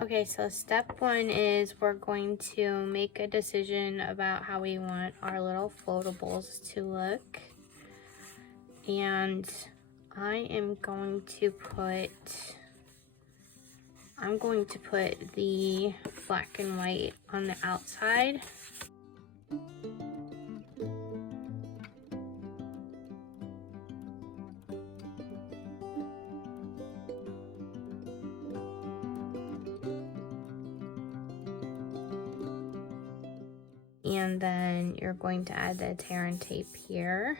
Okay, so step one is we're going to make a decision about how we want our little floatables to look. And I'm going to put the black and white on the outside. And then you're going to add the tear and tape here,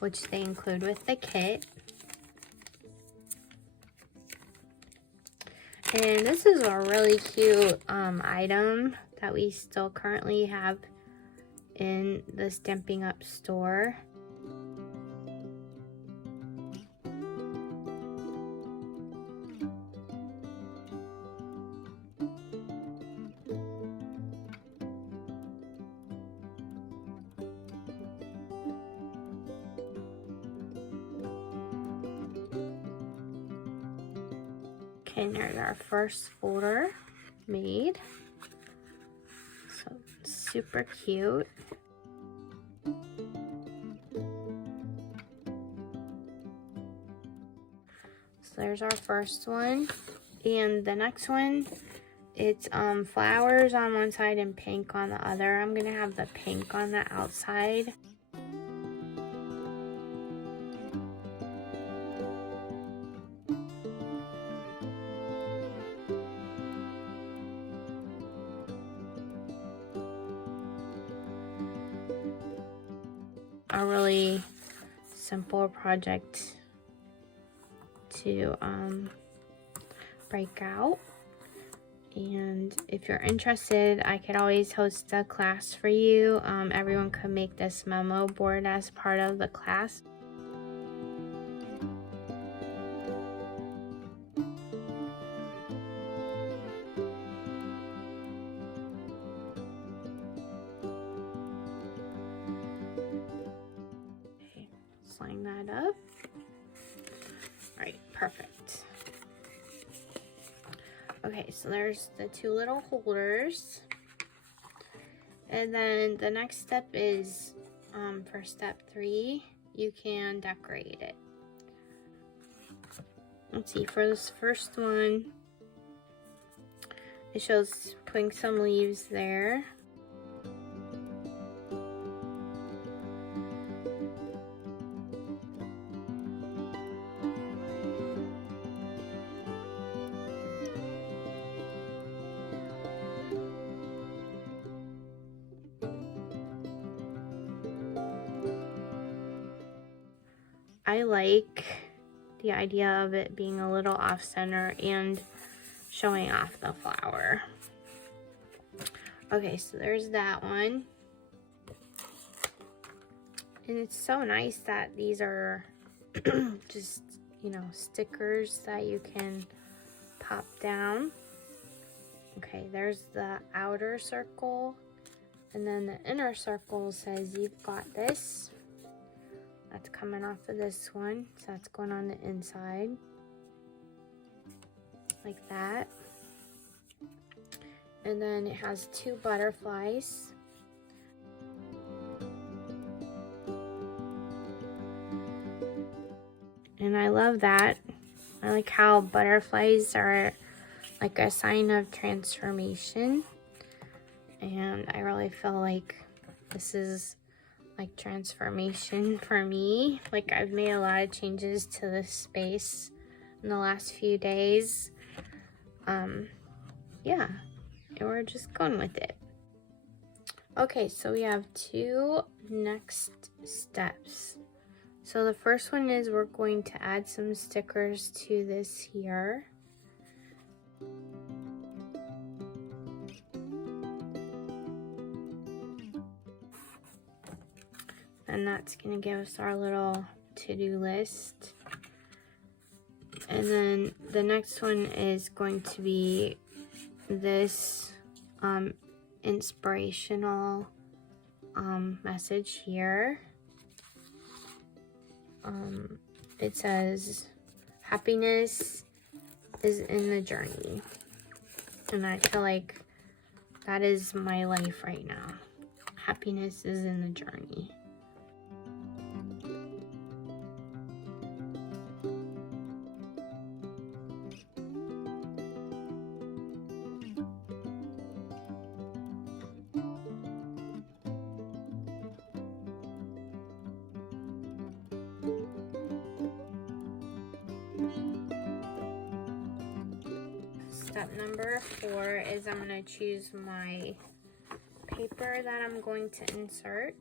which they include with the kit. And this is a really cute item that we still currently have in the Stampin' Up store. Okay, and there's our first folder made. So super cute. So there's our first one. And the next one, it's flowers on one side and pink on the other. I'm gonna have the pink on the outside. A really simple project to break out. And if you're interested, I could always host a class for you. Everyone could make this memo board as part of the class. Okay, let's line that up. All right, perfect. Okay, so there's the two little holders. And then the next step is, for step 3, you can decorate it. Let's see, for this first one, it shows putting some leaves there. I like the idea of it being a little off center and showing off the flower. Okay, so there's that one. And it's so nice that these are just, you know, stickers that you can pop down. Okay, there's the outer circle. And then the inner circle says you've got this. That's coming off of this one, so that's going on the inside, like that. And then it has 2 butterflies. And I love that. I like how butterflies are like a sign of transformation. And I really feel like this is like transformation for me. Like, I've made a lot of changes to this space in the last few days. Yeah, and we're just going with it. Okay, so we have 2 next steps. So the first one is we're going to add some stickers to this here. And that's gonna give us our little to-do list. And then the next one is going to be this inspirational message here. It says, happiness is in the journey. And I feel like that is my life right now. Happiness is in the journey. Step number 4 is I'm going to choose my paper that I'm going to insert.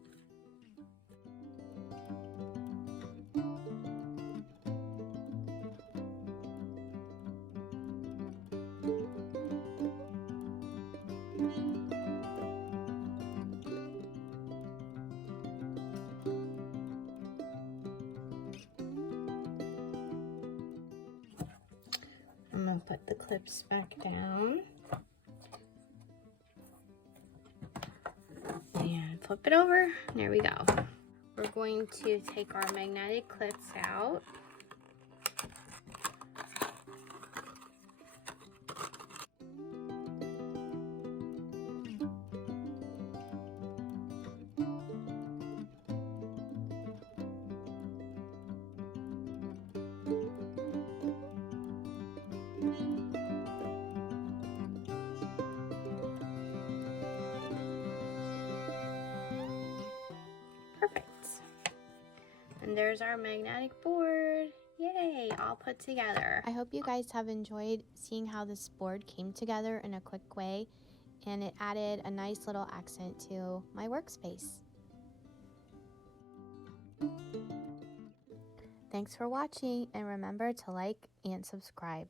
I'm going to put the clips back down. And flip it over. There we go. We're going to take our magnetic clips out. Perfect. And there's our magnetic board. Yay, all put together. I hope you guys have enjoyed seeing how this board came together in a quick way, and it added a nice little accent to my workspace. Thanks for watching, and remember to like and subscribe.